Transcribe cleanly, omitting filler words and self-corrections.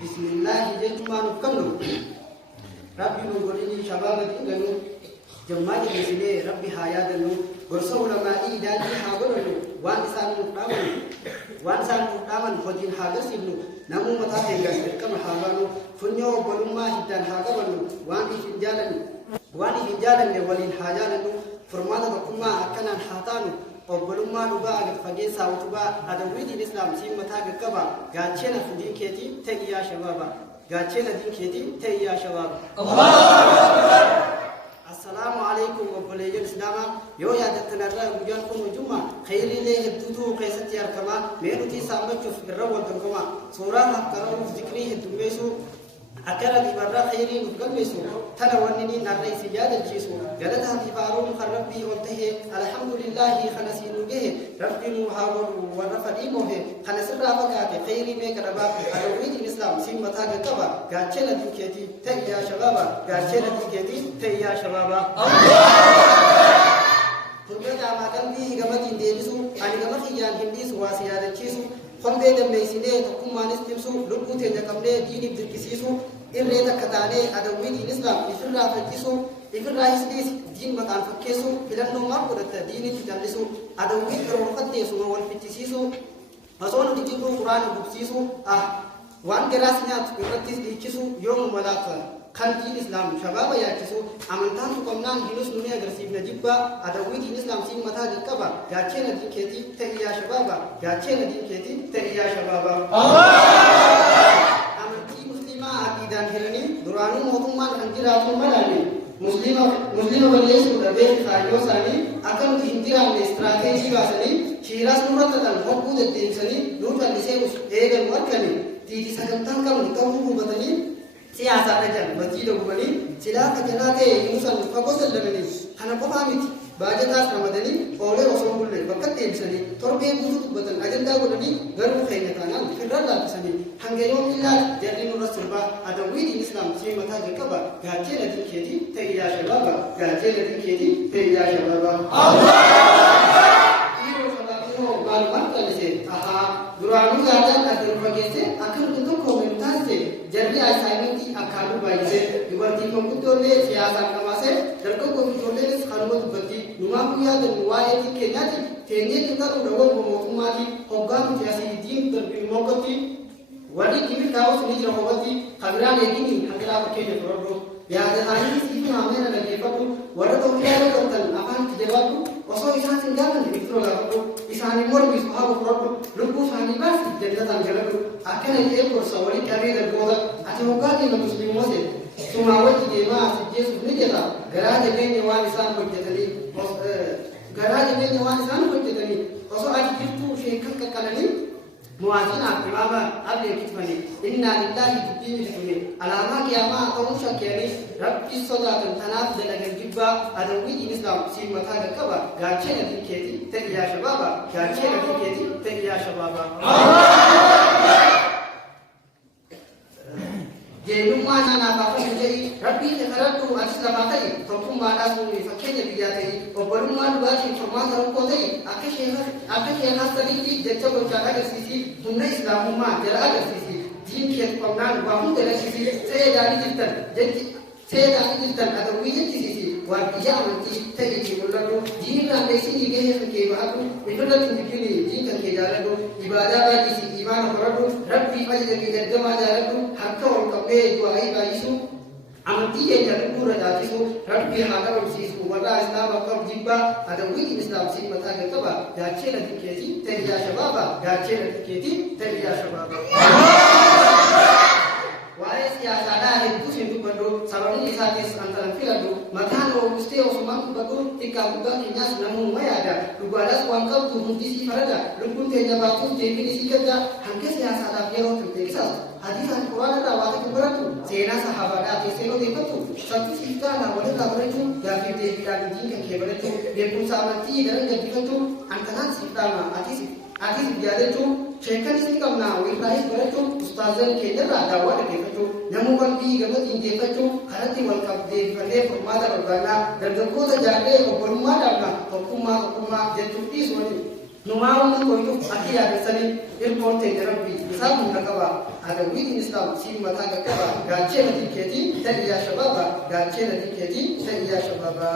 Bismillah jechuun kannu Rabbi nu godhini shabaabatti gannu jammaa jedhee Rabbi haa yaadannu gorsa ulamaa'ii daandii haa godhannu waan isaan nuuf dhaaman hojiin haa agarsiifnu namuu mataa eegan dirqama haa baanu funyoo obbolummaa hiddaan haa qabannu waan ifin jaalanne waliin haa jaalannu furmaata tokkummaa akkanaan haa taanu obbolummaa dhugaa agar fageessaa utubaa adawwiitiin islaam siin mataa gaggaba gaachena diin keetii ta'ii yaa shabaaba gaachena diin keetii ta'ii yaa shabaaba assalaamu alaykum obboleeyyan islaamaa yoo yaadattan irraa guyyaan kun hujumma khayriilee hedduutu keessatti argamaa mee nuti saammachuuf irra wal dorgomaa suuraa hafqaramuuf zikrii heddummeessuu akka rabbi barraa khayrii nuuf galmeessu tana wanni ni narra isi yaadachiisu galataa fi faaruun kan rabbii ol tahe alhamdulillahi kana siinu gahe rabbii nu haa godhu warra fadhii moohe kana sirraa fagaate khayrii meeqa dhabaa adawwiitiin islaam siin mataa gaggaba gaachena diin keetii ta'ii yaa shabaaba gaachena diin keetii ta'ii yaa shabaaba turbe qaamaa qalbii gamadiin deebisu ani gama kiyyaan hin dhiisu waa si yaadachiisu Kondee dammeessinee tokkummaanis timsu lubbuu teenya qabnee diiniif dirqisiisu irree takka taanee adawwiitiin islaam ifirraa faccisu ifirraa hisdiis diin maqaan fakkeessu filannoo maal godhatta diinitti jallisu adawwii yeroo fatteessuma wal fichisiisu osoo nuti jibbuu quraana dubsiisu waan garaas nyaatu irrattis dhiichisu yoomuma malaafa kan diin islaam shabaaba yaachisu amantaan tuqamnaan diinus nuni agarsiifna jibba adawwiitiin islaam siin mataa qaqqaba gaachena diin keetii ta'ii yaa shabaaba gaachena diin keetii ta'ii yaa shabaaba amantii muslimaa aqiidaan hiranii duraanuu mootummaan kan jiraatu malaale muslima balleessuu dhabee kaayyoo isaanii akka nuti hin jiraanne istiraateejii baasanii shiiraas nurrattatan hogguu deddeebisanii nuu callisee eegan warkanii tiiti sagantaan qabni ta'uu hubatanii siyaasaa dhajan masjiida gubanii silaa kajanaa ta'e musan fagoo sallamanii kana qofaa miti baajataas ramadanii oolee osoo bulle bakka deebisanii torbee guutuu dubbatan ajandaa godhanii garuu keenya taanaan firra laaffisanii hanga yoom illaati jarri nurra sirbaa adawwiitiin islaam siin mataa gaqqaba gaachena diin keetii ta'ii yaa shabaaba gaachena diin keetii ta'ii yaa shabaaba dhiiroo shabaabinoo maalumaan qallisee duraanuu yaadaan adda fageesse akka nuti tokko hin taasise jarri asaayintii akkaanuu baay'isee dubartiin manguddoolee siyaasaan qabaasee dargaggoo fi ijoollees kanuma dubbatti numaa guyyaa dannu waa'ee keenyaati teenyee qinxaadhu dhawwan mootummaati hoggaa nuti asii diin darbii moggatti warri kibir kaa'us ni jira hobatti kabiraan eegini hanqilaa fakkeenya furadhu yaada isaanii siifi haameera dhageeffadhu warra tokkiyaa yoo qabtan afaan itti jabaadhu osoo isaan hin gaafanne iftoo gaafadhu isaanii mormiis haaba furadhu lubbuu isaanii baasi jannataan galadhu akkana ta'ee gorsa walii qabee darboota ati hoggaa keenya musliimoose sumaa wajji deemaa sijjeessuuf ni jedha garaa jabeenya waan isaan hojjetanii osoo ati jirtuu sheekan qaqqalanii muwaazinaaf imaama ablee kitfanii innaa lillaahi dubbii mitfune alaamaa qiyaamaa ta'uu shakkiyanii rabbi sodaatan tanaaf dalagan jibbaa adawwiitiin islaam siin mataa gaqqaba gaachena diin keetii ta'ii yaa shabaaba gaachena diin keetii ta'ii yaa shabaaba jeenummaa naanaaf akka jedhi rabbii kefaradhu atis lafaa ta'e tokkummaadhaas nuuni fakkeenya biyyaa ta'e obbolummaa dhugaatiin furmaata rakkoo ta'e akka keenaas sanitti jecha gochaan agarsiisi humna islaamummaa jala agarsiisi diin keetu qabnaan waa hunda agarsiisi seedaanii jirtan adawwii jechisiisi waan biyya amantii ta'eetii mul'atu diinirraan beeksisii gahee kan kee ba'adhu ifirratti jibbini diin kan kee jaaladhu ibaadaa baay'isi imaana horadhu rabbii fayyadamee ergamaa jaaladhu harka ol qabee du'aa'ii baay'isu amantii keenya lubbuurra jaachisu rabbii haa qabamsiisu warra islaamaaf qabu jibbaa adawwiitiin islaam siin mataa gaqqaba gaachena diin keetii ta'ii yaa shabaaba gaachena diin keetii ta'ii yaa shabaaba waa'ee siyaasaadhaa hedduus hin dubbadhu sababni isaa keessa antaran filadhu mataan oomistee kee osumaan bakuu xiqqaa guddaa keenyaas namummaa yaada dhugaadhaas waan qabdu hundi sii farada lubbuun teenya baatuuf deebiin isii gadda hanga siyaasaadhaaf yeroo turteessaas hadiisaan quraana irraa waa tokko baratu seenaa sahabaadhaa keessee odeeffatu sabti siiftaana walirraa barachuu gaaffii deebiidhaan diin kan kee barachuu beekumsa amantii daran gabbifachuu ankanaan siiftaana atis yaadachuu sheekanis ni qabna wiirraayis barachuu ustaazan keenyarraa daawwaa dhaggeeffachuu namuu qalbii gammatiin deeffachuu karatti wal qabdeeffannee furmaata barbaannaa dargaggoota jaallee obbolummaa dhaabna tokkummaa jechuuf dhiisu waliin numaa hundi koytuuf akka yaadessanii ilmoon teenya rabbii isaa hunda qaba adawwiin islaam siin mataa qaqqaba gaachee natii keetii ta'iyyaa shabaaba gaachee natii keetii ta'iyyaa shabaaba